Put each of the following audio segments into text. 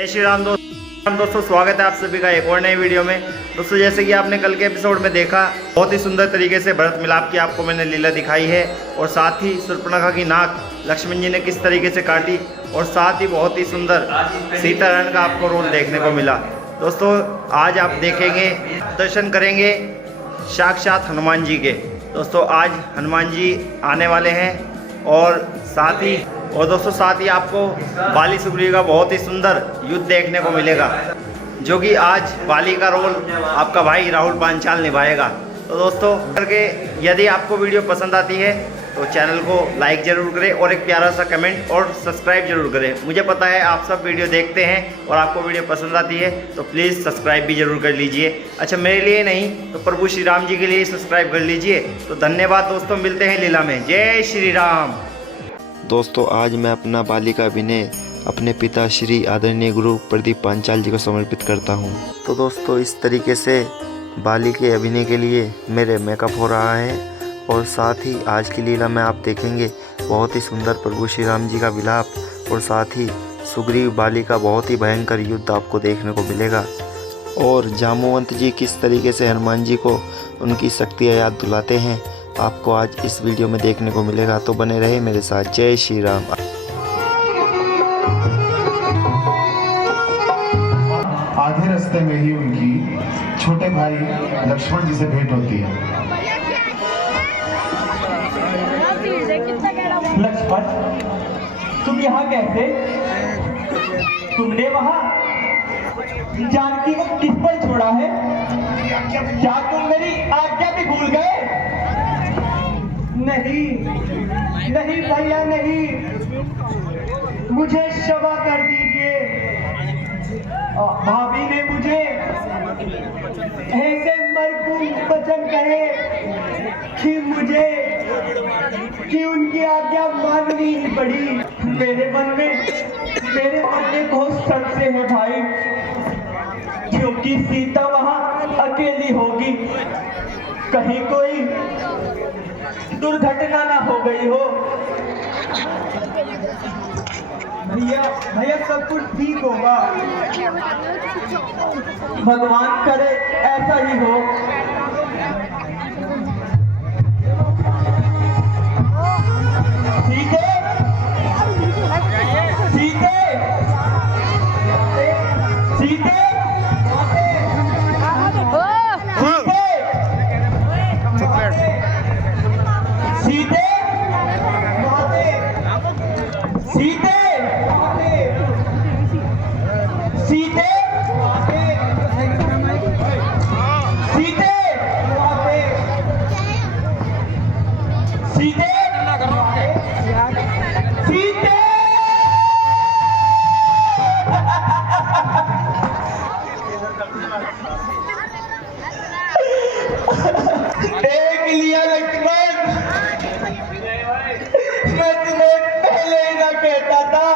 जय श्री राम दोस्तों, स्वागत है आप सभी का एक और नई वीडियो में। दोस्तों जैसे कि आपने कल के एपिसोड में देखा, बहुत ही सुंदर तरीके से भरत मिलाप की आपको मैंने लीला दिखाई है और साथ ही शूर्पणखा की नाक लक्ष्मण जी ने किस तरीके से काटी और साथ ही बहुत ही सुंदर सीताहरण का आपको रोल देखने को मिला। दोस्तों आज आप देखेंगे, दर्शन करेंगे साक्षात हनुमान जी के। दोस्तों आज हनुमान जी आने वाले हैं और साथ ही आपको बाली सुग्रीव का बहुत ही सुंदर युद्ध देखने को मिलेगा, जो कि आज बाली का रोल आपका भाई राहुल पांचाल निभाएगा। तो दोस्तों करके यदि आपको वीडियो पसंद आती है तो चैनल को लाइक ज़रूर करें और एक प्यारा सा कमेंट और सब्सक्राइब जरूर करें। मुझे पता है आप सब वीडियो देखते हैं और आपको वीडियो पसंद आती है, तो प्लीज़ सब्सक्राइब भी ज़रूर कर लीजिए। अच्छा, मेरे लिए नहीं तो प्रभु श्री राम जी के लिए सब्सक्राइब कर लीजिए। तो धन्यवाद दोस्तों, मिलते हैं लीला में। जय श्री राम। दोस्तों आज मैं अपना बाली का अभिनय अपने पिता श्री आदरणीय गुरु प्रदीप पांचाल जी को समर्पित करता हूं। तो दोस्तों इस तरीके से बाली के अभिनय के लिए मेरे मेकअप हो रहा है और साथ ही आज की लीला में आप देखेंगे बहुत ही सुंदर प्रभु श्री राम जी का विलाप और साथ ही सुग्रीव बाली का बहुत ही भयंकर युद्ध आपको देखने को मिलेगा। और जाम्बुवंत जी किस तरीके से हनुमान जी को उनकी शक्तियाँ याद दिलाते हैं आपको आज इस वीडियो में देखने को मिलेगा। तो बने रहे मेरे साथ। जय श्री राम। आधे रास्ते में ही उनकी छोटे भाई लक्ष्मण जी से भेंट होती है। लक्ष्मण, तुम यहाँ कैसे? तुमने वहाँ जानकी को किस पर छोड़ा है? क्या तुम मेरी आज्ञा भी भूल गए? नहीं नहीं भैया नहीं, मुझे क्षमा कर दीजिए। भाभी ने मुझे ऐसे मरकूम वचन कहे कि उनकी आज्ञा माननी ही पड़ी। मेरे मन में बहुत संशय है भाई, क्योंकि सीता वहां अकेली होगी, कहीं कोई दुर्घटना ना हो गई हो। भैया सब कुछ ठीक होगा, भगवान करे ऐसा ही हो। सीते सीते सीते सीते सीते सीते सीते सीते सीते देख लिया लक्ष्मण, मैं तुम्हें पहले ही ना कहता था।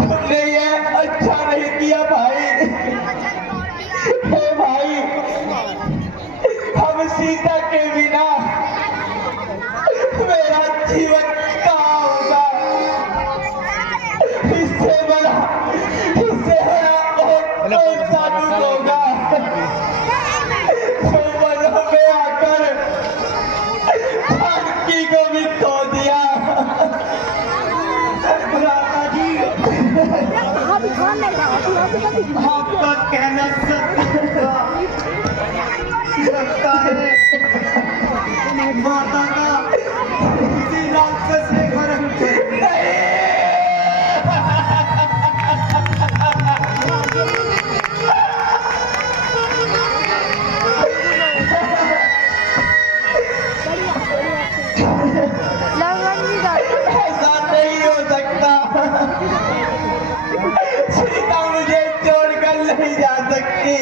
तुमने ये अच्छा नहीं किया भाई। हे भाई, हम सीता के बिना मेरा जीवन कहाँ होगा? इससे बड़ा और सा दुख होगा। वनों में आकर जानकी को भी खो दिया। राधा जी, आपका कहना लगता है माता का किसी राक्षस ने हरण कर दिया। ऐसा नहीं हो सकता, सीता मुझे छोड़कर नहीं जा सकती।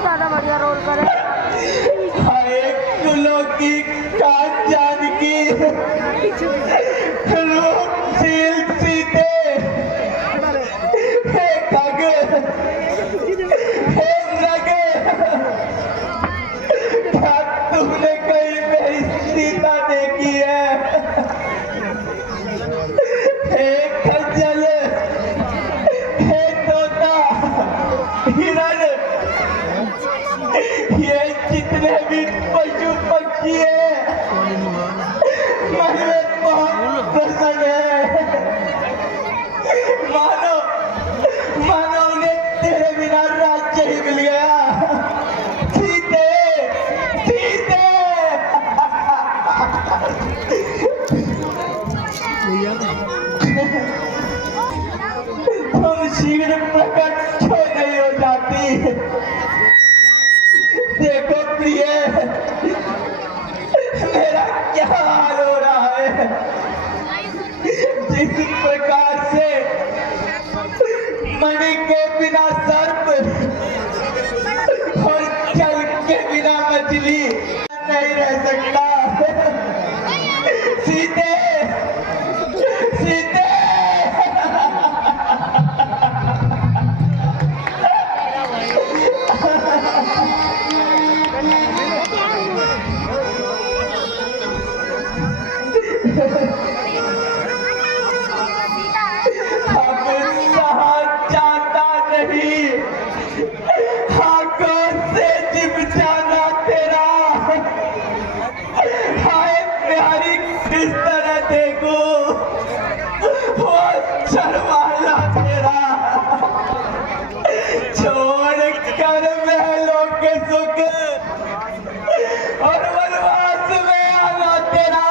ज्यादा बढ़िया रोल करे। कुलों की काट जानकी, रूपशील सीते, हे खग, हे नग, क्या तुमने कहीं मेरी सीता देखी है? हे खज्जल, देखो प्रिय, मेरा क्या हाल हो रहा है। जिस प्रकार से मणि के बिना सर्प और जल के बिना मछली नहीं रह सकता। सीते सीते जाता नहीं, आंखों से जिप जाना तेरा। हाय प्यारी किस तरह देखो वो शर्माला तेरा। छोड़ कर महलों के सुख और वनवास में आना तेरा,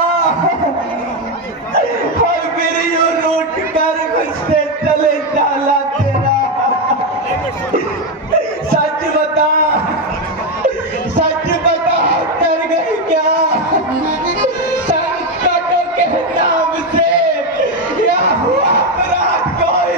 और फिर यूं रूठ कर मुझसे चले जाना तेरा। सच बता कर गई क्या संकटों के नाम से, या हुआ अपराध कोई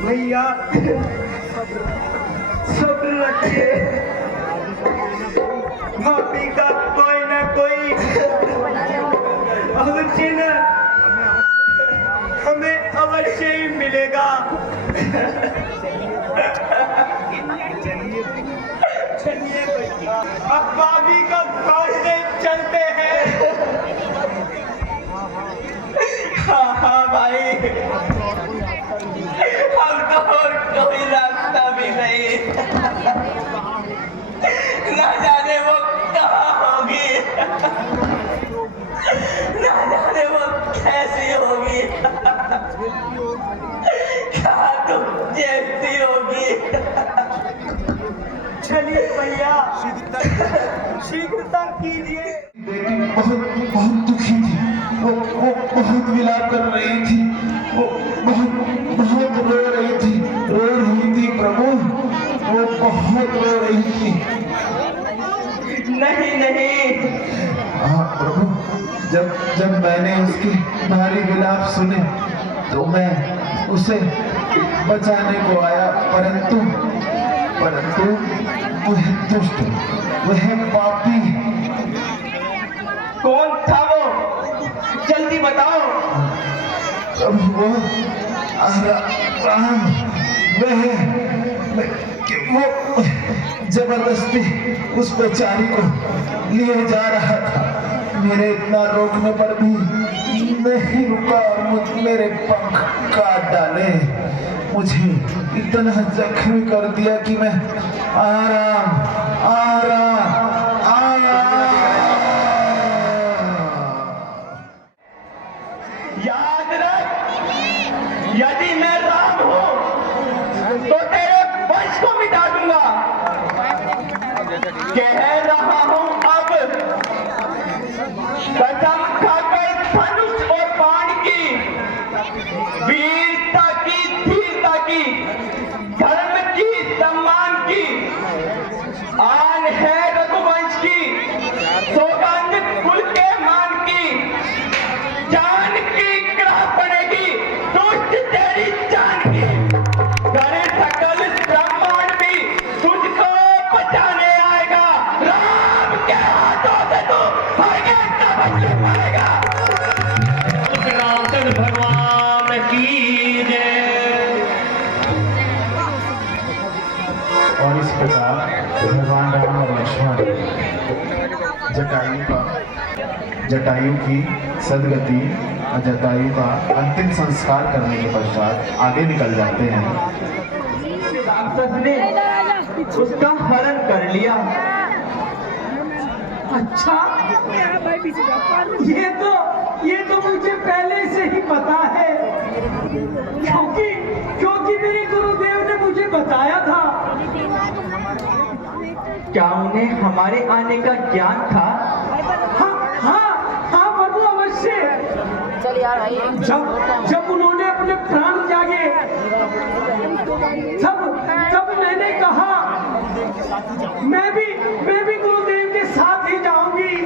भैया सब्र रखिए, माफी का कोई ना कोई अवचिन्ह हमें अवश्य ही मिलेगा। चलिए अब भाभी को खोजने चलते हैं। अब तो और कोई रास्ता भी नहीं। ना जाने वो कहाँ होगी, ना जाने वो कैसी होगी, क्या तुम जैसी होगी। चलिए भैया, शीघ्रता कीजिए। बेटी बहुत बहुत दुखी थी, वो बहुत विलाप कर रही थी, वो बहुत बहुत रो रही थी प्रभु, वो बहुत रो रही थी। नहीं नहीं, हाँ प्रभु, जब मैंने उसके भारी विलाप सुने तो मैं उसे बचाने को आया, परंतु वह दुष्ट, वह पापी। कौन था वो, जल्दी बताओ। वो वो जबरदस्ती उस बेचारी को लिए जा रहा था। मेरे इतना रोकने पर भी नहीं रुका और मेरे पंख काट डाले, मुझे इतना जख्मी कर दिया कि मैं आराम याद रख, यदि मैं राम हूं तो तेरे वंश को मिटा दूंगा। कह रहा हूं अब, कसम खाकर धनुष और बाण की, वीरता की, धीरता की, धर्म की, सम्मान की, आन है रघुवंश की, सौगंध कुल के मान की, जान की ग्रह पड़ेगी दुष्ट तेरी जान की। करे सकल ब्रह्मांड भी तुझको बचाने आएगा, राम के हाथों से तू आगे न बच पाएगा। रामचंद्र भगवान की जय। और इस प्रकार भगवान राम और लक्ष्मण जटायु की सदगति और जटायु का अंतिम संस्कार करने के पश्चात आगे निकल जाते हैं। राक्षस ने उसका हरण कर लिया। अच्छा, ये तो मुझे पहले से ही पता है, क्योंकि मेरे गुरुदेव ने मुझे बताया था। क्या उन्हें हमारे आने का ज्ञान था? हाँ प्रभु, अवश्य। जब उन्होंने अपने प्राण त्यागे, तब मैंने कहा मैं भी गुरुदेव के साथ ही जाऊंगी।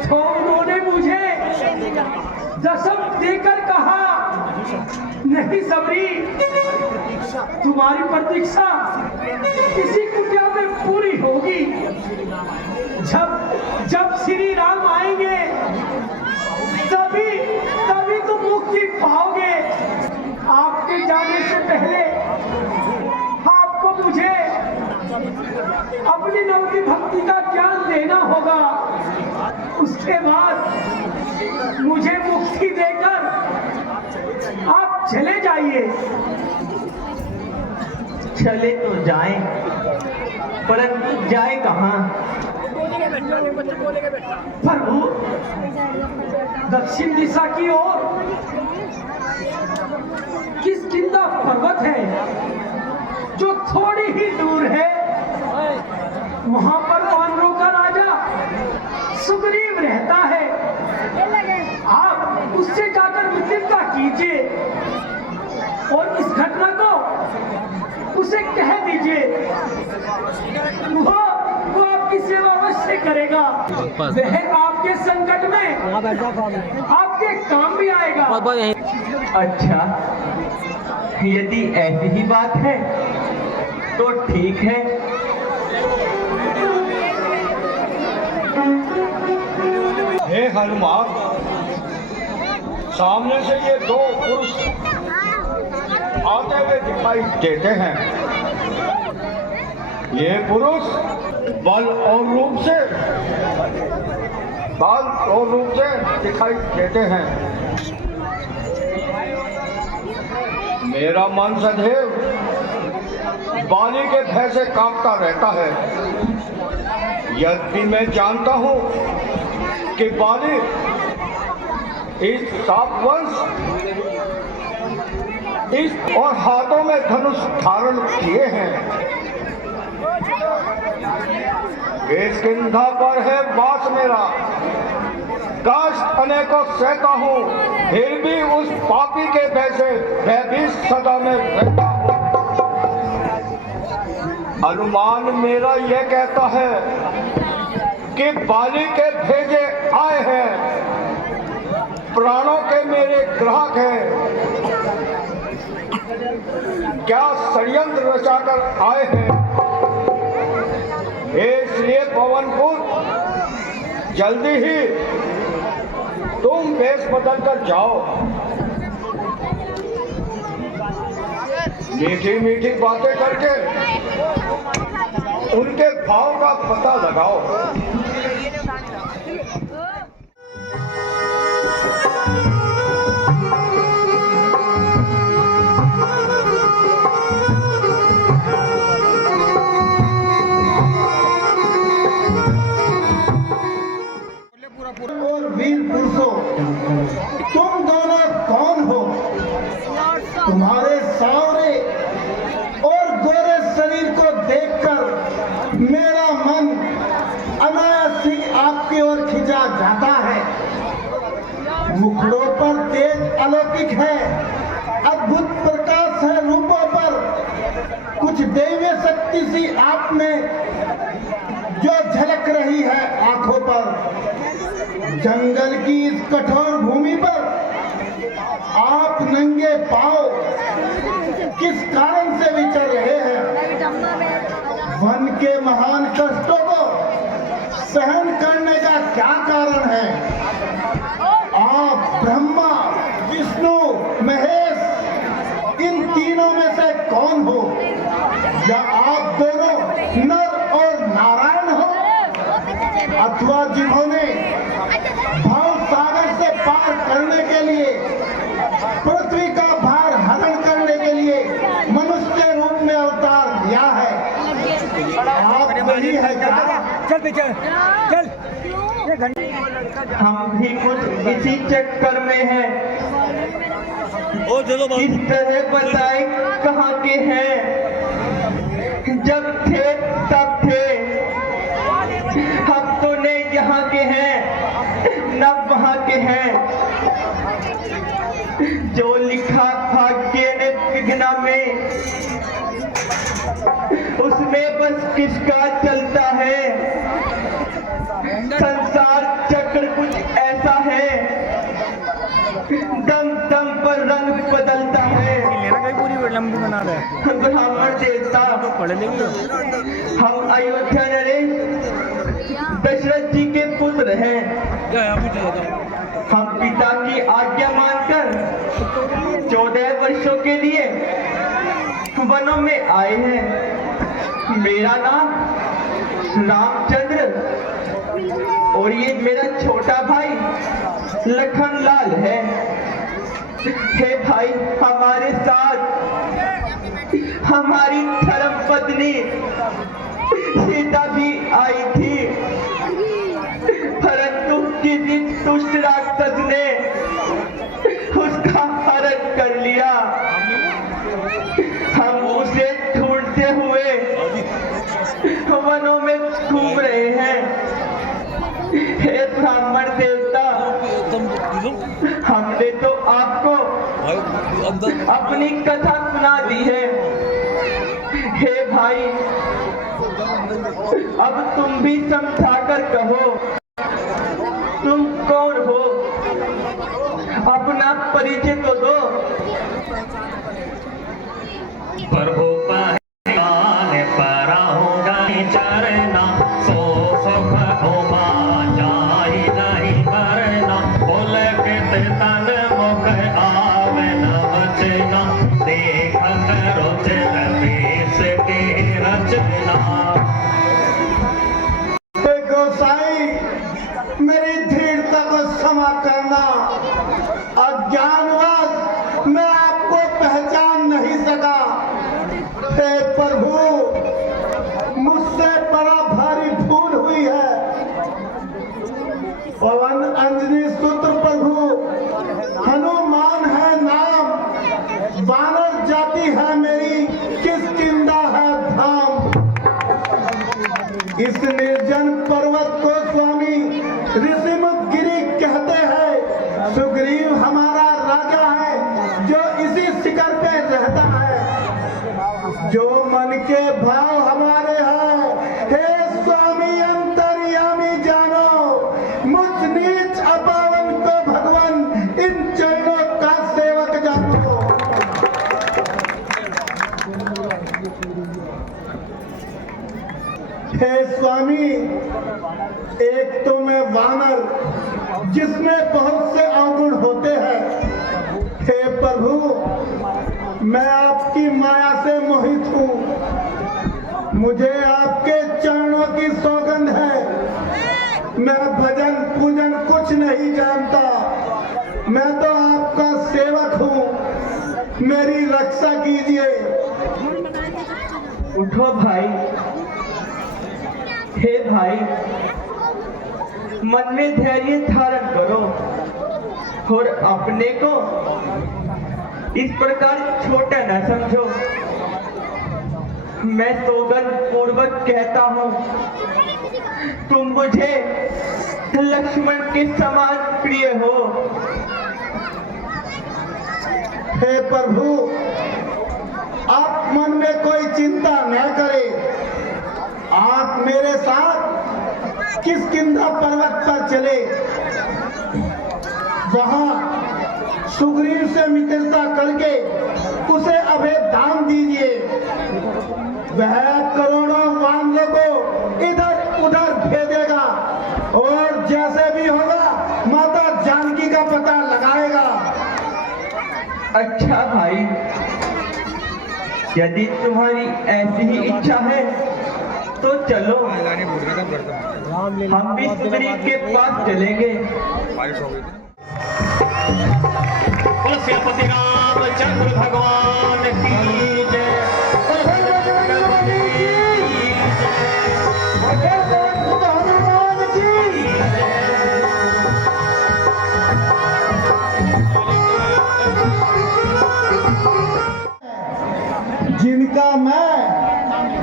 तो उन्होंने मुझे दशम देकर कहा, नहीं सबरी, तुम्हारी प्रतीक्षा इसी कुटिया में पूरी होगी। जब श्री राम आएंगे तभी तुम मुक्ति पाओगे। आपके जाने से पहले आपको मुझे अपनी नवकी भक्ति का ज्ञान देना होगा। उसके बाद मुझे मुक्ति देकर आप चले जाइए। चले तो जाएं, परंतु जाए कहाँ? प्रभु, दक्षिण दिशा की ओर किष्किंधा पर्वत है, जो थोड़ी ही दूर है। वहां पर वानरों का राजा सुग्रीव रहता है। आप उससे जाकर मित्रता कीजिए और इस घटना को उसे कह दीजिए। वो आपकी सेवा अवश्य करेगा। वह आपके संकट में आपके काम भी आएगा। अच्छा, यदि ऐसी ही बात है तो ठीक है। हे हनुमान, सामने से ये दो पुरुष आते हुए दिखाई देते हैं। ये पुरुष बल और रूप से दिखाई देते हैं। मेरा मन सदैव बाली के भय से कांपता रहता है। यद्यपि मैं जानता हूँ कि बाली इस शापवंश इस और हाथों में धनुष धारण किए हैं। किष्किंधा पर है वास मेरा, कष्ट अनेकों सहता हूँ, फिर भी उस पापी के भय से भयभीत सदा में रहता हूँ। अनुमान मेरा यह कहता है कि बाली के भेजे आए हैं, प्राणों के मेरे ग्राहक हैं। क्या षड्यंत्र रचाकर आए हैं। इसलिए पवनपुत्र जल्दी ही तुम वेश बदल कर जाओ, मीठी मीठी बातें करके उनके भाव का पता लगाओ। और वीर पुरुषों, तुम दोनों कौन हो? तुम्हारे सांवरे और गोरे शरीर को देखकर मेरा मन अनायास ही आपकी ओर खिंचा जाता है। मुखड़ों पर तेज अलौकिक है, अद्भुत प्रकाश है रूपों पर, कुछ दैवीय शक्ति सी आप में जो झलक रही है आंखों पर। जंगल की इस कठोर भूमि पर आप नंगे पांव किस कारण से विचर रहे हैं? वन के महान कष्टों को सहन करने का क्या कारण है? आप ब्रह्मा, विष्णु, महेश इन तीनों में से कौन हो? या आप दोनों नर और नारायण हो? अथवा जिन्होंने भाव सागर से पार करने के लिए, पृथ्वी का भार हरण करने के लिए मनुष्य रूप में अवतार लिया है। आप वही है क्या? चल हम भी कुछ इसी चक्कर में हैं। इस तरह बताए कहाँ के हैं? जब थे तब थे, हम तो नहीं यहाँ के हैं न वहाँ के हैं। जो लिखा भाग्य ने विघ्न में, उसमें बस किसका चलता है। संसार चक्र कुछ ऐसा है, दम दम पर रंग बदलता है। ब्राह्मण देवता हम अयोध्या नरेश दशरथ जी के पुत्र हैं। हम पिता की आज्ञा मानकर 14 वर्षों के लिए वनों में आए हैं। मेरा नाम रामचंद्र और ये मेरा छोटा भाई लखनलाल है। हे भाई, हमारे साथ हमारी धर्म पत्नी सीता भी आई थी, परंतु किसी दुष्ट राक्षस ने उसका हरण कर लिया। हम उसे ढूंढते हुए वनों में घूम रहे हैं। हे ब्राह्मण देवता, हमने तो आपको अपनी कथा सुना दी है। हे भाई, अब तुम भी समझाकर कहो, तुम कौन हो? अपना परिचय तो दो। प्रभु पहचान पराहुगा चरना, सो सुख होमा जाई नहीं करना। बोल के तन मुख आवे न बचना, देख करो चरवेश के रचना। गोसाई, मेरी धीरता को क्षमा करना। अज्ञानवश मैं आपको पहचान हे प्रभु, मुझसे बड़ा भारी भूल हुई है। पवन अंजनी सूत्र प्रभु, हनुमान है नाम, वानर जाति है मेरी, किष्किंधा है धाम। इस निर्जन पर्वत को स्वामी ऋषिमुख गिरी कहते हैं। सुग्रीव हमारा राजा है जो इसी शिखर पे रहता है। जो मन के भाव हमारे हैं, हे स्वामी अंतर्यामी जानो, मुझ नीच अपावन को भगवान इन चरणों का सेवक जानो। हे स्वामी, एक तो मैं वानर जिसमें बहुत से अवगुण होते हैं। हे प्रभु, मैं आपकी माया से मोहित हूँ। मुझे आपके चरणों की सौगंध है। मैं भजन पूजन कुछ नहीं जानता। मैं तो आपका सेवक हूँ। मेरी रक्षा कीजिए। उठो भाई। हे भाई, मन में धैर्य धारण करो और अपने को इस प्रकार छोटा न समझो। मैं सौगंध पूर्वक कहता हूँ, तुम मुझे लक्ष्मण के समान प्रिय हो। हे प्रभु, आप मन में कोई चिंता न करें। आप मेरे साथ किष्किंधा पर्वत पर चले। वहां सुग्रीव से मित्रता करके उसे अभय दान दीजिए। वह करोड़ों वानरों को इधर उधर भेजेगा और जैसे भी होगा माता जानकी का पता लगाएगा। अच्छा भाई, यदि तुम्हारी ऐसी ही इच्छा है तो चलो, हम भी सुग्रीव के पास चलेंगे। तुलसीपति रामचंद्र भगवान की जय। जिनका मैं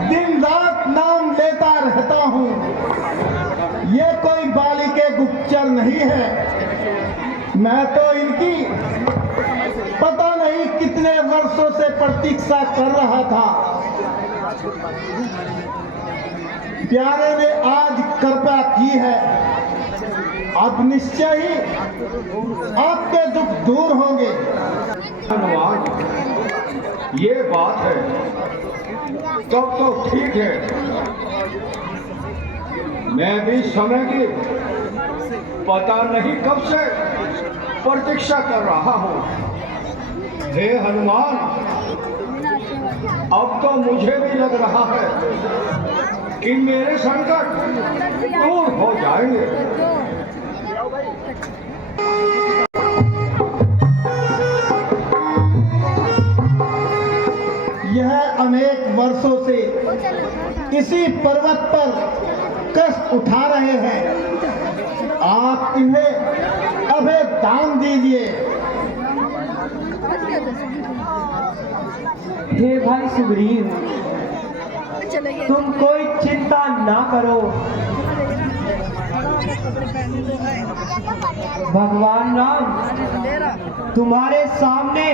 दिन रात नाम लेता रहता हूँ, ये कोई बाली के गुप्तचर नहीं है। मैं तो इनकी पता नहीं कितने वर्षों से प्रतीक्षा कर रहा था। प्यारे ने आज कृपा की है। अब निश्चय ही आपके दुख दूर होंगे। धन्यवाद। ये बात है, तब तो ठीक है। मैं भी समय की पता नहीं कब से प्रतीक्षा कर रहा हूँ। हे हनुमान, अब तो मुझे भी लग रहा है कि मेरे संकट दूर हो जाएंगे। यह अनेक वर्षों से इसी पर्वत पर कष्ट उठा रहे हैं। आप इन्हें अभय दान दीजिए। हे भाई सुग्रीव, तुम कोई चिंता ना करो। भगवान राम तुम्हारे सामने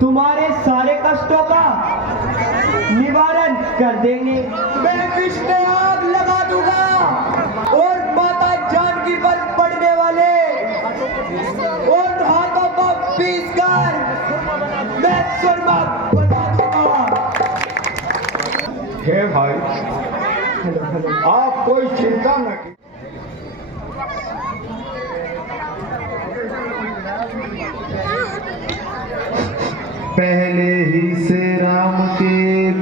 तुम्हारे सारे कष्टों का निवारण कर देंगे। मैं कृष्ण आग लगा दूंगा और माता जानकी पर पड़ने वाले और हाथों को पीसकर मैं स्वर्ग बना दूंगा। हे भाई, आप कोई चिंता न कीजिए। पहले ही से राम के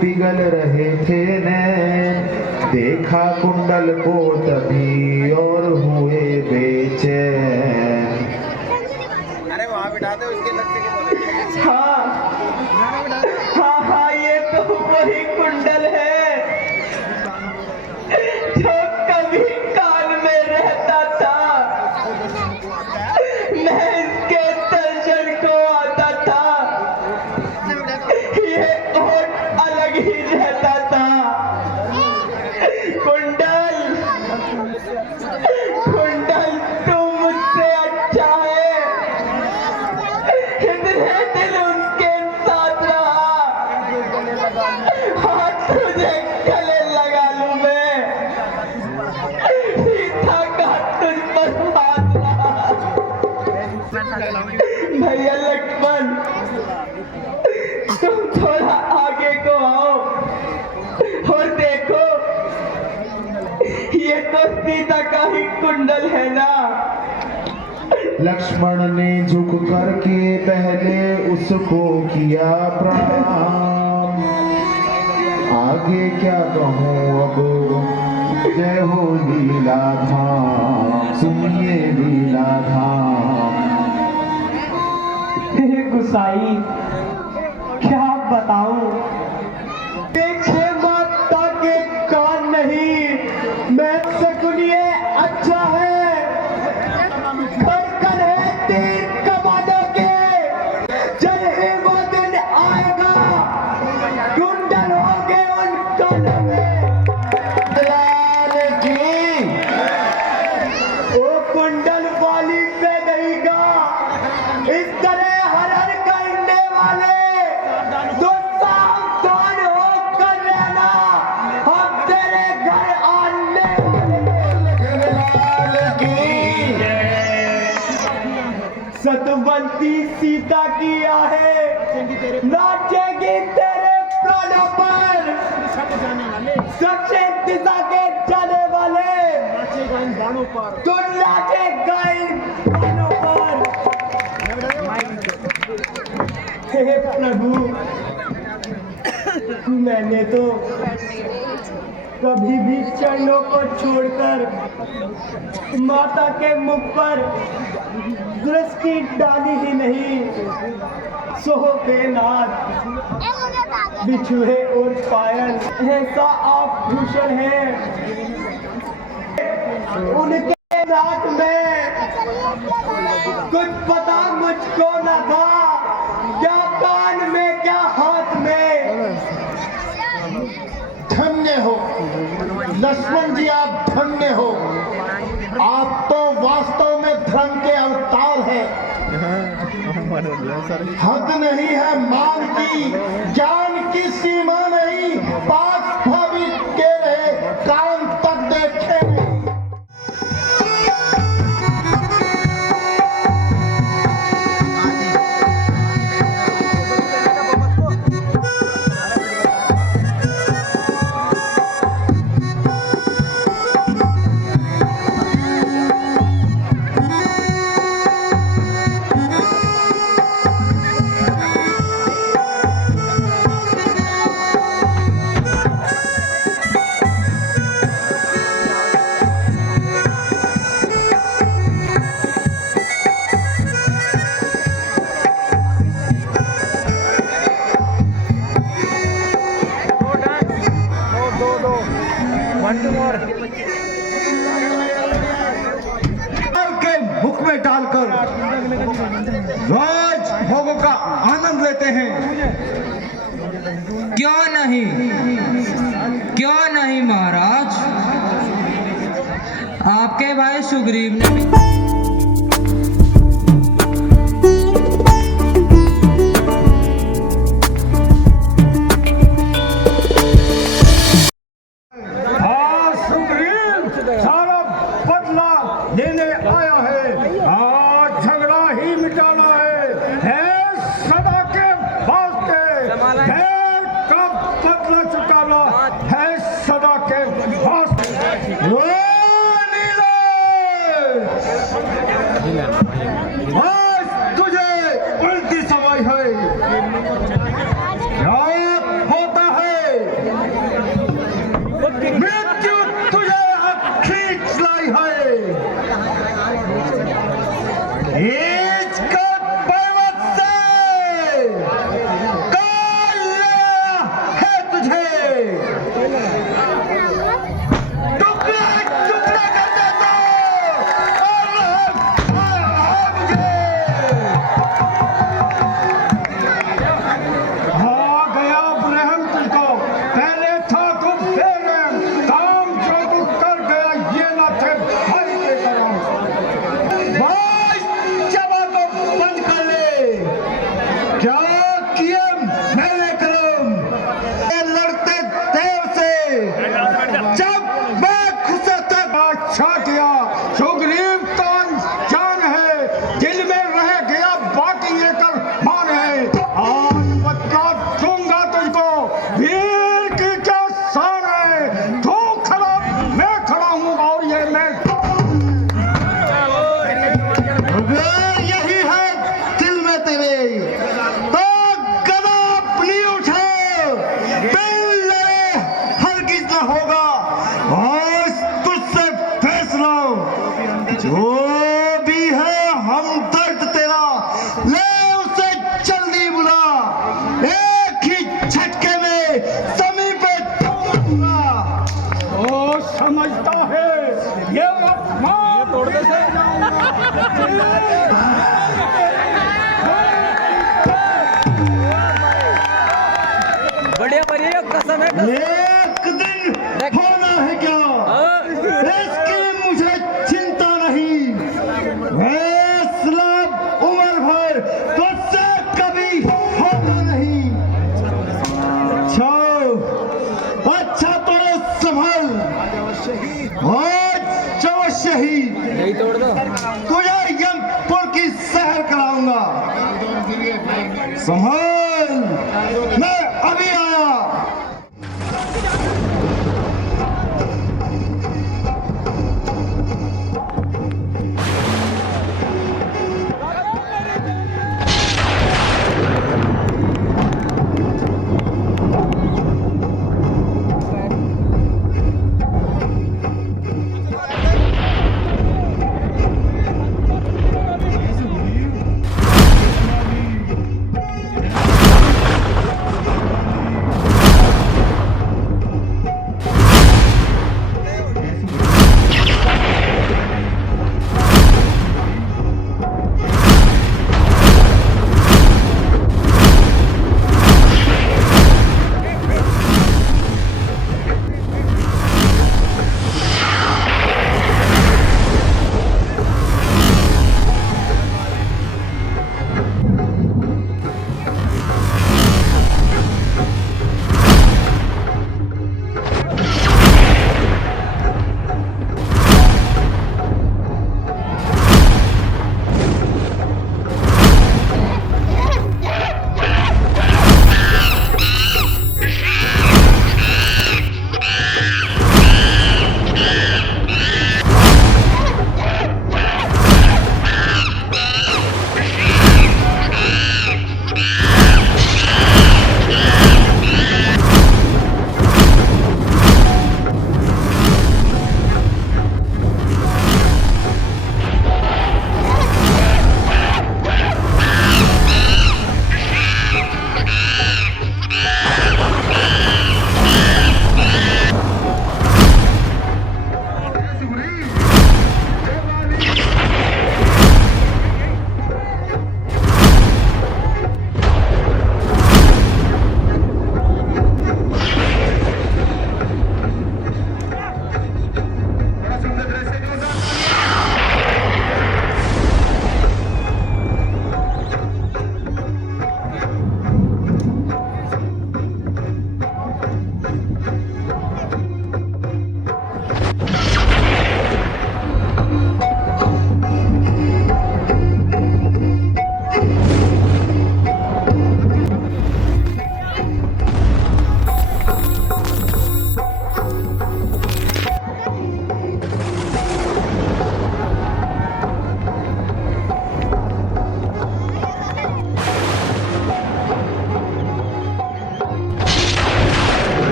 पिघल रहे थे नैन, देखा कुंडल को तभी और हुए बेचैन। हाँ, ये तुझे गले लगा लूं मैं, सीता का तुझ पर हाथ रहा। भैया लक्ष्मण, तुम थोड़ा आगे को आओ और देखो, ये तो सीता का ही कुंडल है ना। लक्ष्मण ने झुक कर के पहले उसको किया प्रणाम। आगे क्या कहूँ अब, जय हो लीला धाम, सुनिए लीला धाम। हे गुसाई, क्या बताऊं, पीछे माता के कान नहीं, मैं सकुनिए अच्छा है, बरकन है तीर कमानों के, जल ही वो दिन आएगा, कुंडल होंगे उन कानों में। लाल की वो कुंडल वाली पे नहीं गा, इस तरह हरण करने वाले तो सावधान होकर रहना, हम तेरे घर आने वाले। सतवंती सीता की आहे नाचेगी तेरे प्राणों पर, सबसे दिशा के जाने वाले तो नाचेगा इन बाणों पर। हे प्रभु, मैंने तो कभी भी चरणों को छोड़कर माता के मुख पर दृष्टि डाली ही नहीं। सोहबेनाथ, बिछुए और पायल ऐसा आभूषण है, उनके साथ में कुछ पता मुझको न था, क्या कान में क्या हाथ में। धन्य हो लक्ष्मण जी, आप धन्य हो, आप तो वास्तव में धर्म के अवतार हैं। हद नहीं है मान की, ज्ञान की सीमा नहीं, पास भाविक के रहे, कान तक देखे नहीं। के मुख में डालकर राज भोगों का आनंद लेते हैं। क्यों नहीं, क्यों नहीं महाराज, आपके भाई सुग्रीव ने भी सारा बदला लेने आया है, आज झगड़ा ही मिटाना है सदा के वास्ते, बैर का बदला चुकाना है सदा के वास्ते। वो नीले करूंगा। ओ समझता है ये अपमान तोड़ दे बढ़िया बढ़िया कसम है एक दिन होना है क्या इसकी मुझे चिंता नहीं। मैं इस्लाम उम्र भर तुझसे कभी होगा नहीं। अच्छा तो संभल आज अवश्य ही तुझे यमपुर की सैर कराऊंगा। संभल मैं अभी आया।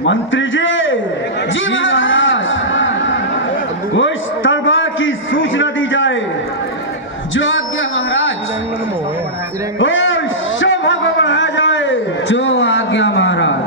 मंत्री जी जी महाराज। कुछ तलवार की सूचना दी जाए। जो आज्ञा महाराज। और शोभा को बढ़ाया जाए। जो आज्ञा महाराज।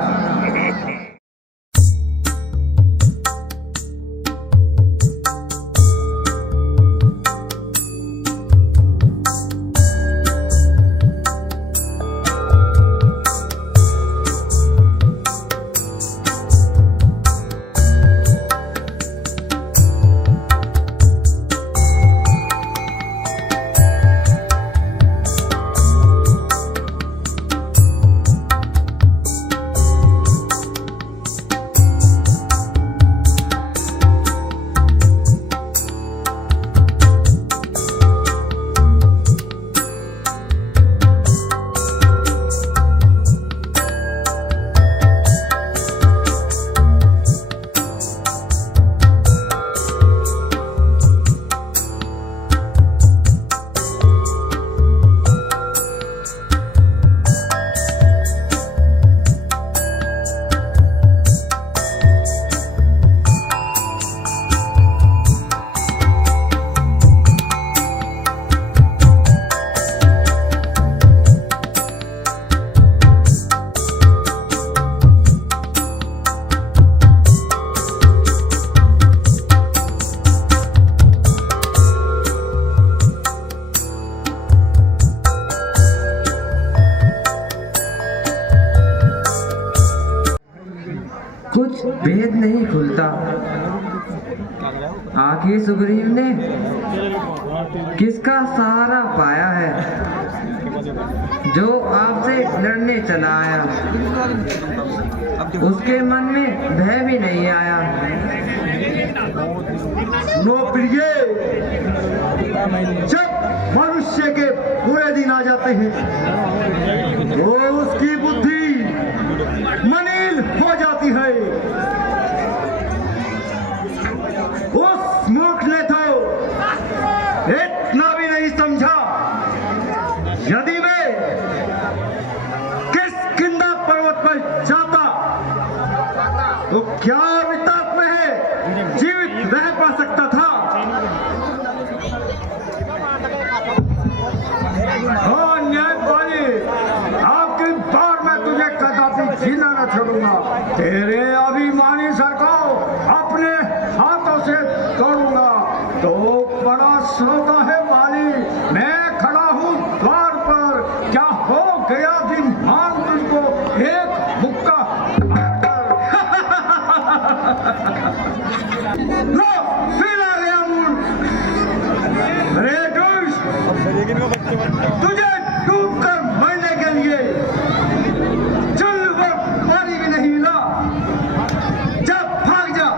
कुछ भेद नहीं खुलता। आखिर सुग्रीव ने किसका सहारा पाया है जो आपसे लड़ने चला आया? उसके मन में भय भी नहीं आया। नो प्रिय, जब मनुष्य के बुरे दिन आ जाते हैं वो उसकी बुद्धि मलिन हो जाती है। उस मूर्ख ने तो इतना भी नहीं समझा। यदि मैं किष्किंधा पर्वत पर जाता तो क्या विताप में जीवित रह पा सकता था? हाँ न्यायपाली, आपकी बार मैं तुझे कदापि जीना न छोड़ूंगा। तेरे अभिमानी सर को अपने हाथों से तोड़ूंगा। तो बड़ा श्रोता है वाली, मैं खड़ा हूँ द्वार पर। क्या हो गया कि मांग तुझको एक मुक्का लो, फिर आ गया मूर्ख। अरे दुष्ट, तुझे डूब कर मरने के लिए चल वो पानी भी नहीं मिला। जब भाग जा,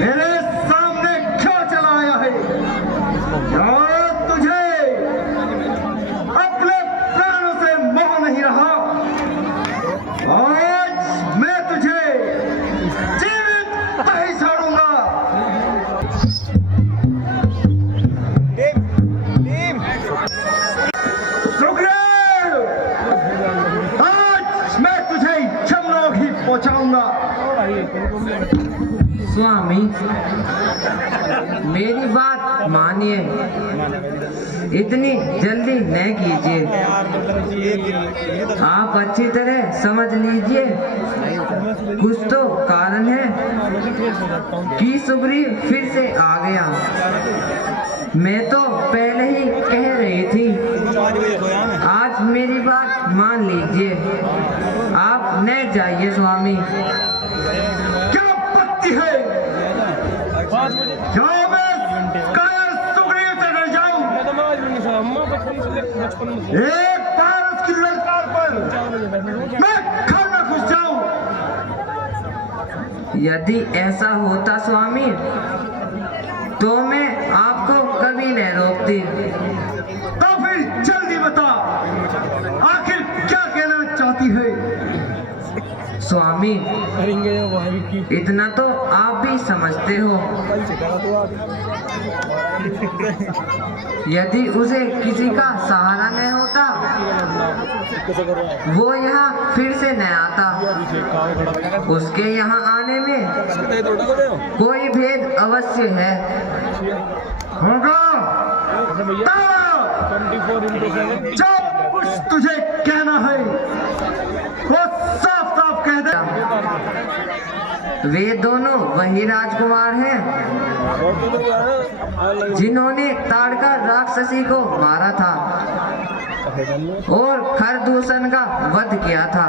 मेरे सामने क्यों चला आया है? क्या तुझे अपने प्राणों से मोह नहीं रहा? आज मैं तुझे जीवित नहीं छोड़ूंगा। सुग्रीव, आज मैं तुझे यमलोक ही पहुंचाऊंगा। स्वामी, मेरी बात मानिए, इतनी जल्दी न कीजिए। आप अच्छी तरह समझ लीजिए, कुछ तो कारण है कि सुग्रीव फिर से आ गया। मैं तो पहले ही कह रही थी। आज मेरी बात मान लीजिए, आप न जाइए स्वामी। क्या पत्ती है? क्या मैं कायर सुग्रीव से डर जाऊं? एक बार उसकी ललकार पर मैं घर में घुस जाऊं। यदि ऐसा होता स्वामी तो मैं आपको कभी न रोकती। तो फिर जल्दी बता, आखिर क्या कहना चाहती है? स्वामी, इतना तो आप भी समझते हो। यदि उसे किसी का सहारा नहीं होता, वो यहाँ फिर से न आता। उसके यहाँ आने में कोई भेद अवश्य है। होगा जो कुछ तुझे कहना है वो साफ साफ कह दे। वे दोनों वही राजकुमार हैं जिन्होंने ताड़का राक्षसी को मारा था और खरदूषण का वध किया था।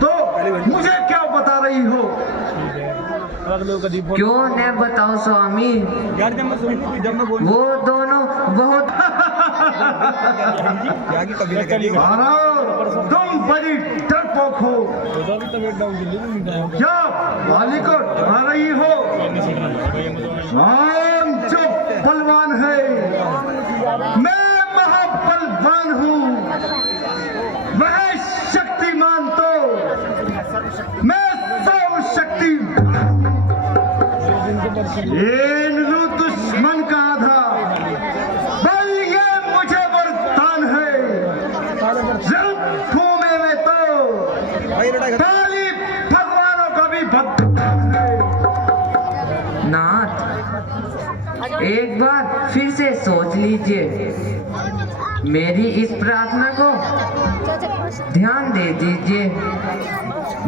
तो मुझे क्या बता रही हो? क्यों न बताओ स्वामी, वो दोनों बहुत तुम बड़ी डरपोक हो। क्या वाली को डरा रही हो? हम जो बलवान है, मैं महाबलवान हूँ। वह शक्तिमान तो मैं सर्वशक्तिमान। ये दुश्मन का आधा बल ये मुझे वरदान है। भूमि में तो काली भगवानों का भी भक्त है। नाथ, एक बार फिर से सोच लीजिए। मेरी इस प्रार्थना को ध्यान दे दीजिए।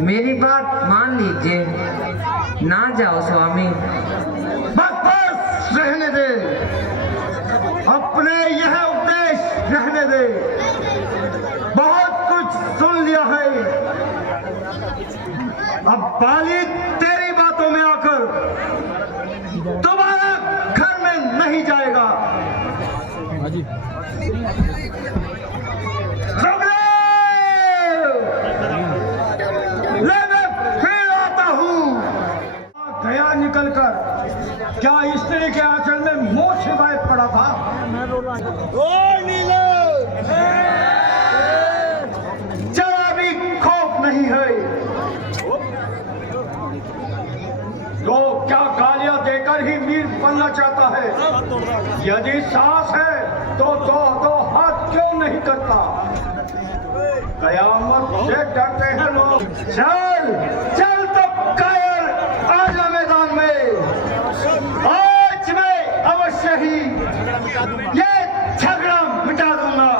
मेरी बात मान लीजिए। ना जाओ स्वामी। बस रहने दे, अपने यह उपदेश रहने दे। बहुत कुछ सुन लिया है। अब बाली तेरी बातों में आकर दोबारा घर में नहीं जाएगा। ले मैं फिर आता हूँ। गया निकलकर क्या स्त्री के आंचल में मोह शिवाय पड़ा था? जरा भी खौफ नहीं है। तो क्या गालियां देकर ही वीर बनना चाहता है? यदि साहस है तो दो हाथ क्यों नहीं करता? कयामत से डरते हैं लोग। चल चल तो कायर आजा मैदान में। आज मैं अवश्य ही ये झगड़ा मिटा दूंगा।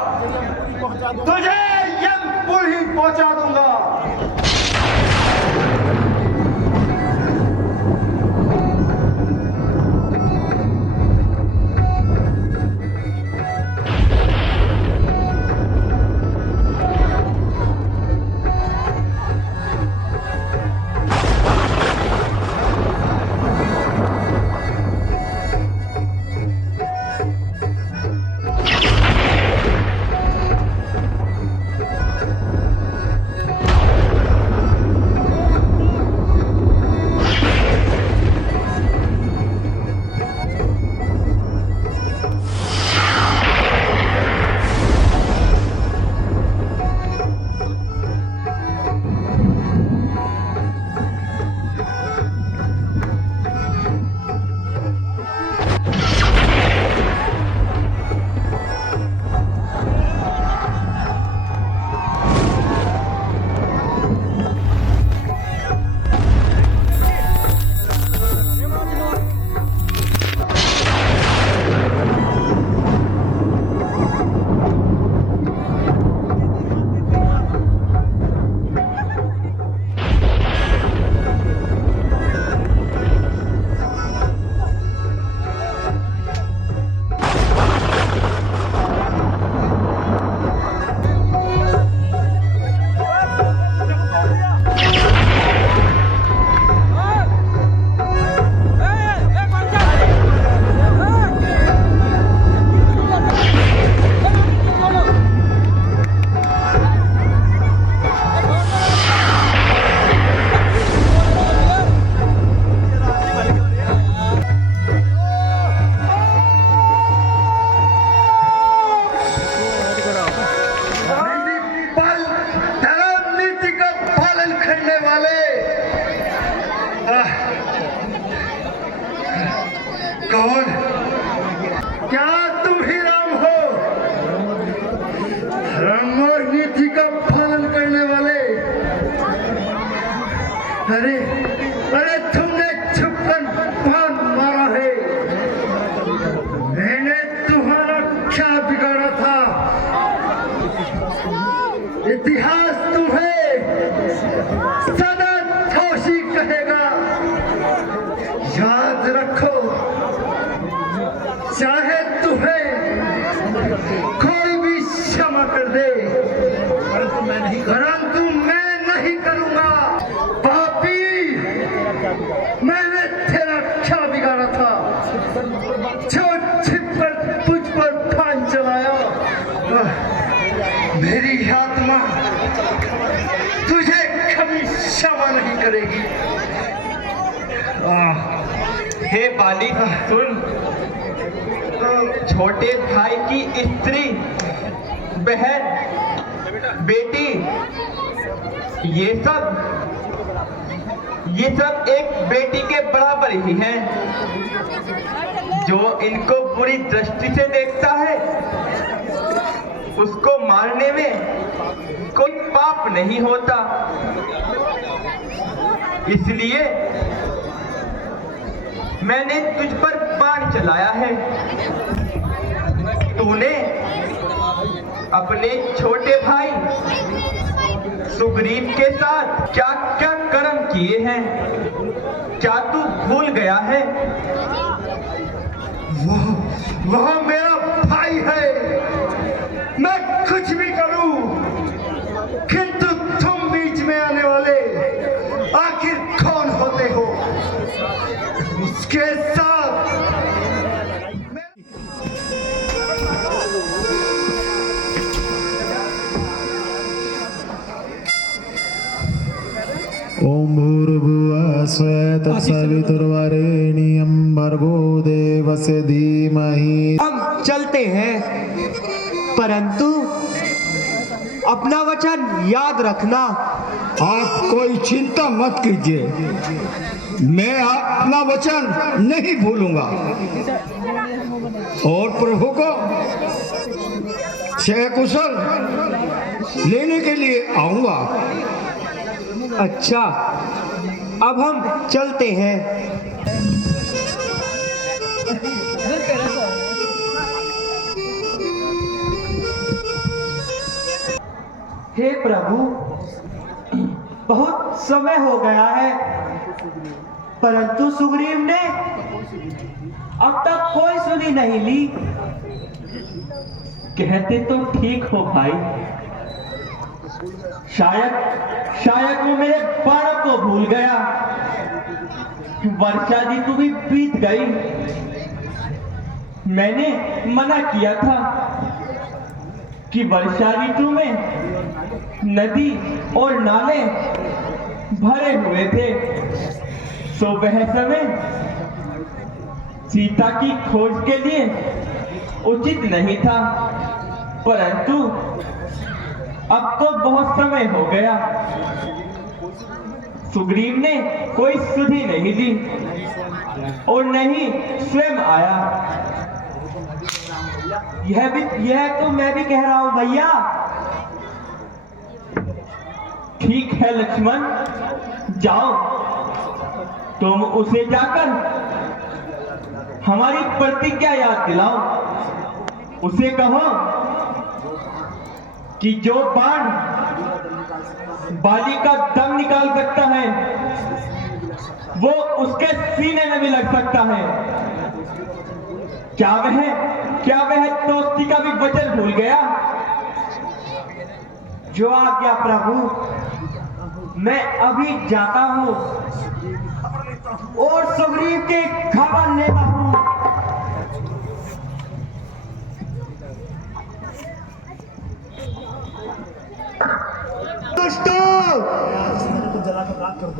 तुझे यमपुर ही पहुंचा दूंगा। अरे अरे तुमने छुपकर कौन मारा है? मैंने तुम्हारा क्या बिगाड़ा था? इतिहास तुम्हें सदा दोषी कहेगा। याद रखो, चाहे तुम्हें कोई भी क्षमा कर दे, परंतु मैं नहीं करूंगा। पापी, मैंने तेरा क्या बिगाड़ा था जो छिपकर तुझ पर फान चलाया? मेरी आत्मा तुझे कभी क्षमा नहीं करेगी। हे बाली, सुन, छोटे भाई की स्त्री, बहन, बेटी, ये सब एक बेटी के बराबर ही हैं। जो इनको बुरी दृष्टि से देखता है उसको मारने में कोई पाप नहीं होता। इसलिए मैंने तुझ पर बाण चलाया है। तूने अपने छोटे भाई सुग्रीव के साथ क्या क्या कर्म किए हैं, क्या तू भूल गया है? वह मेरा भाई है। मैं कुछ भी करूं, किंतु तुम बीच में आने वाले आखिर कौन होते हो? उसके साथ ओम भूर्भुवः स्वः तत्सवितुर्वरेण्यं भर्गो देवस्य धीमहि। हम चलते हैं, परंतु अपना वचन याद रखना। आप कोई चिंता मत कीजिए, मैं अपना वचन नहीं भूलूंगा और प्रभु को कुशल लेने के लिए आऊंगा। अच्छा, अब हम चलते हैं। हे प्रभु, बहुत समय हो गया है, परंतु सुग्रीव ने अब तक कोई सुनी नहीं ली। कहते तो ठीक हो भाई, शायद वो मेरे बाणों को भूल गया। वर्षा ऋतु भी बीत गई। मैंने मना किया था कि वर्षा ऋतु में नदी और नाले भरे हुए थे, तो वह समय सीता की खोज के लिए उचित नहीं था। परंतु अब तो बहुत समय हो गया, सुग्रीव ने कोई सुधि नहीं दी और नहीं स्वयं आया। यह तो मैं भी कह रहा हूं भैया। ठीक है लक्ष्मण, जाओ तुम उसे जाकर हमारी प्रतिज्ञा याद दिलाओ। उसे कहो कि जो बाण बाली का दम निकाल सकता है वो उसके सीने में भी लग सकता है। क्या वह दोस्ती का भी वचन भूल गया? जो आज्ञा प्रभु, मैं अभी जाता हूं और सुग्रीव के खबर लेता हूं।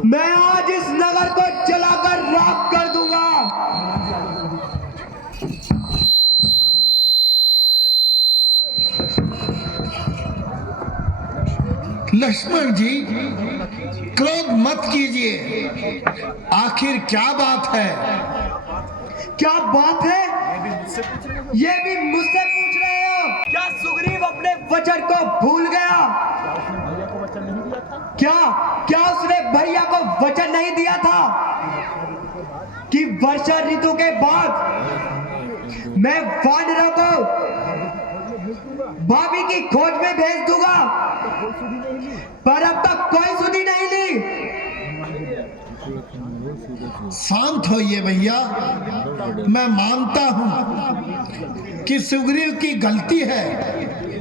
मैं आज इस नगर को जलाकर राख कर दूंगा। लक्ष्मण जी, क्रोध मत कीजिए। आखिर क्या बात है? क्या बात है? ये भी मुझसे पूछ रहे हो? क्या सुग्रीव अपने वचन को भूल गया? क्या क्या उसने भैया को वचन नहीं दिया था कि वर्षा ऋतु के बाद मैं वानरों को भाभी की खोज में भेज दूंगा, पर अब तक कोई सुधी नहीं ली। शांत होइए भैया, मैं मानता हूं कि सुग्रीव की गलती है,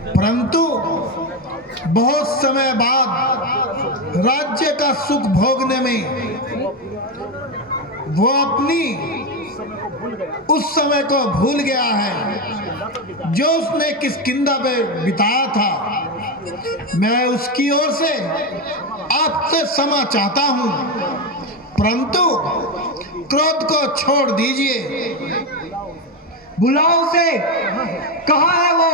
परंतु बहुत समय बाद राज्य का सुख भोगने में वो अपनी उस समय को भूल गया है जो उसने किष्किंधा में बिताया था। मैं उसकी ओर से आपसे क्षमा चाहता हूं, परंतु क्रोध को छोड़ दीजिए। बुलाओ उसे, कहाँ है वो?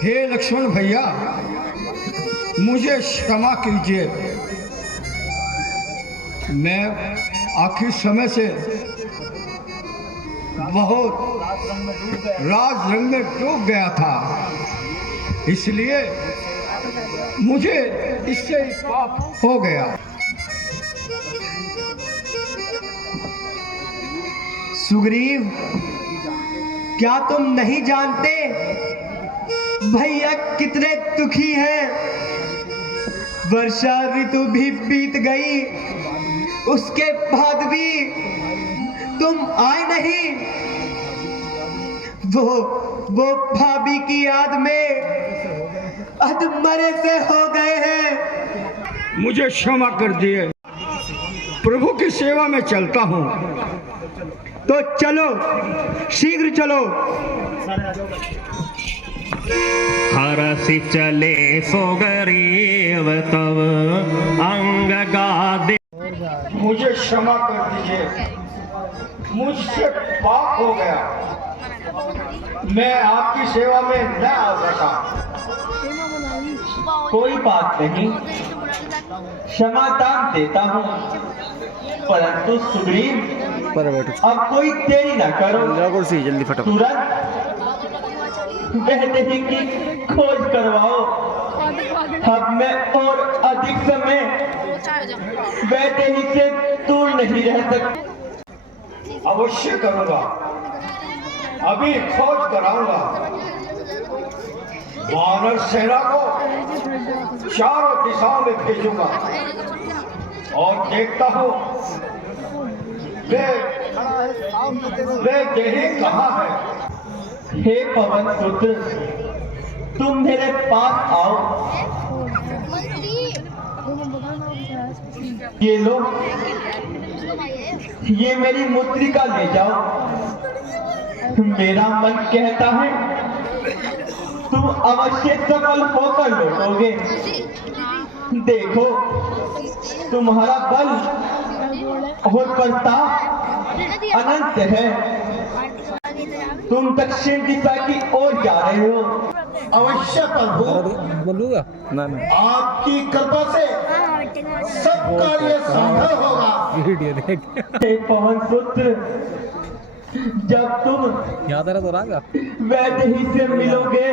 हे लक्ष्मण भैया, मुझे क्षमा कीजिए। मैं आखिर समय से बहुत राज रंग में डूब गया था, इसलिए मुझे इससे पाप हो गया। सुग्रीव, क्या तुम नहीं जानते भैया कितने दुखी हैं? वर्षा ऋतु भी बीत गई, उसके बाद भी तुम आए नहीं। वो भाभी की याद में अधमरे से हो गए हैं। मुझे क्षमा कर दिए, प्रभु की सेवा में चलता हूँ। तो चलो, शीघ्र चलो। हरसि चले सुग्रीव तव अंग गादे। मुझे क्षमा कर दीजिए, मुझसे पाप हो गया, मैं आपकी सेवा में न आ सका। कोई बात नहीं, क्षमा दान देता हूँ, परंतु सुग्रीव अब कोई देरी न करो, जल्दी फटाफट। तुरंत बहदेही की खोज करवाओ। अब मैं और अधिक समय बहदेही से दूर नहीं रह सकता। अवश्य करूंगा, अभी खोज कराऊंगा। वानर सेना को चारों दिशाओं में भेजूंगा और देखता हूँ वे देही कहाँ है। हे पवन पुत्र, तुम मेरे पास आओ। ये लो, ये मेरी मुद्रिका ले जाओ। मेरा मन कहता है तुम अवश्य सफल होकर लौटोगे। देखो, तुम्हारा बल और प्रताप अनंत है। तुम दक्षिण दिशा की ओर जा रहे हो। अवश्य प्रभु, आपकी कृपा से सब कार्य संभव होगा। हे पवन पुत्र, जब तुम वैदेही से मिलोगे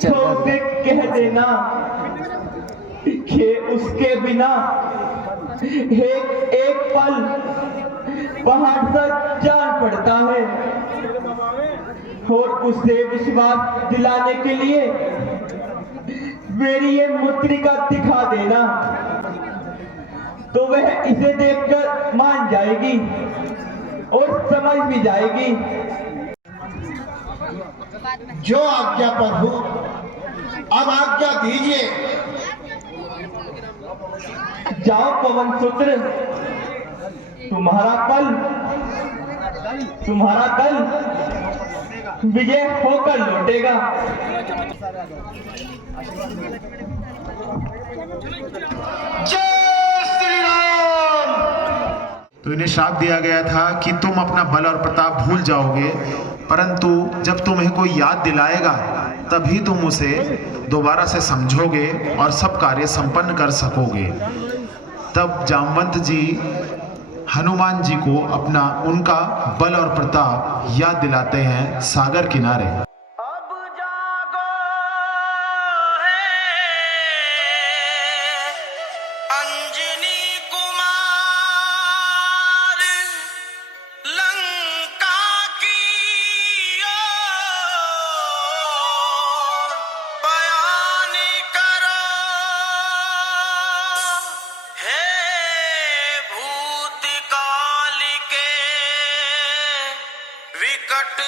तो उसे कह देना कि उसके बिना एक पल पहाड़ पर जान पड़ता है, और उसे विश्वास दिलाने के लिए मेरी ये मुद्रिका दिखा देना, तो वह इसे देखकर मान जाएगी और समझ भी जाएगी। जो आज्ञा प्रभु, अब आज्ञा दीजिए। जाओ पवन पुत्र, तुम्हारा दल विजय होकर लौटेगा। तो इन्हें श्राप दिया गया था कि तुम अपना बल और प्रताप भूल जाओगे, परंतु जब तुम्हें कोई याद दिलाएगा तभी तुम उसे दोबारा से समझोगे और सब कार्य संपन्न कर सकोगे। तब जामवंत जी हनुमान जी को उनका बल और प्रताप याद दिलाते हैं सागर किनारे। विकट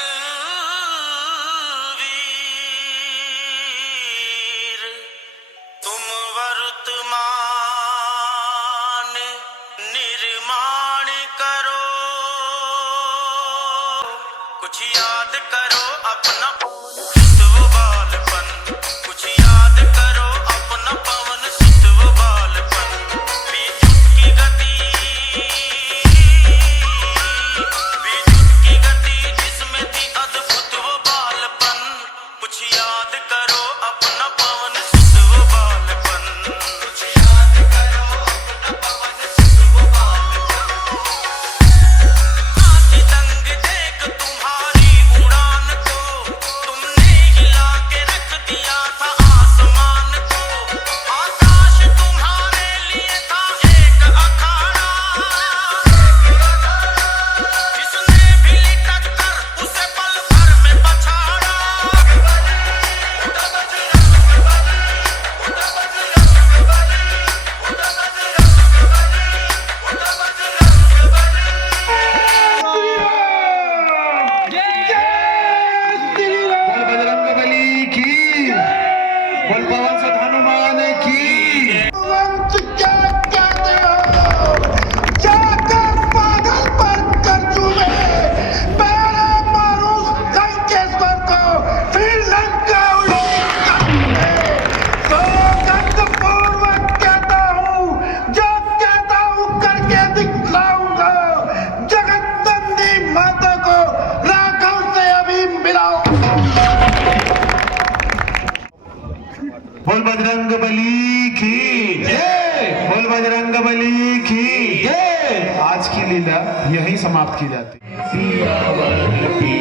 वीर तुम वर्तमान निर्माण करो, कुछ याद करो अपना सुतव बालपन, कुछ याद करो अपना पवन सुतव बालपन। विद्युत की गति जिसमें थी अद्भुत वो बालपन, कुछ याद करो अपना पवन सुतव बालपन, कुछ याद करो अपना पवन सुतव बालपन। हाथी दंग देख तुम्हारी उड़ान को, तुमने हिला के रख दिया था आसमान को। आकाश तुम्हारे लिए था एक अखाड़ा, जिसने भी टक्कर उसे पल भर में पछाड़ा। बोल बजरंगबली की, बोल पवन सुत हनुमान की। क्या कहते हो? जाकर पागल पर कर चुके, पहले मारो लंकेश्वर को, फिर लंका उल्टी करूंगे। तो गंधपूर्वक कहता हूँ, जो कहता हूँ करके दिखलाऊंगा। जगतनंदी माता को राघव से अभी मिलाओ। बोल बजरंगबली की जय, बोल बजरंगबली की जय। आज की लीला यहीं समाप्त की जाती है। सियावर की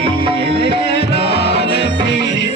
लाल पीली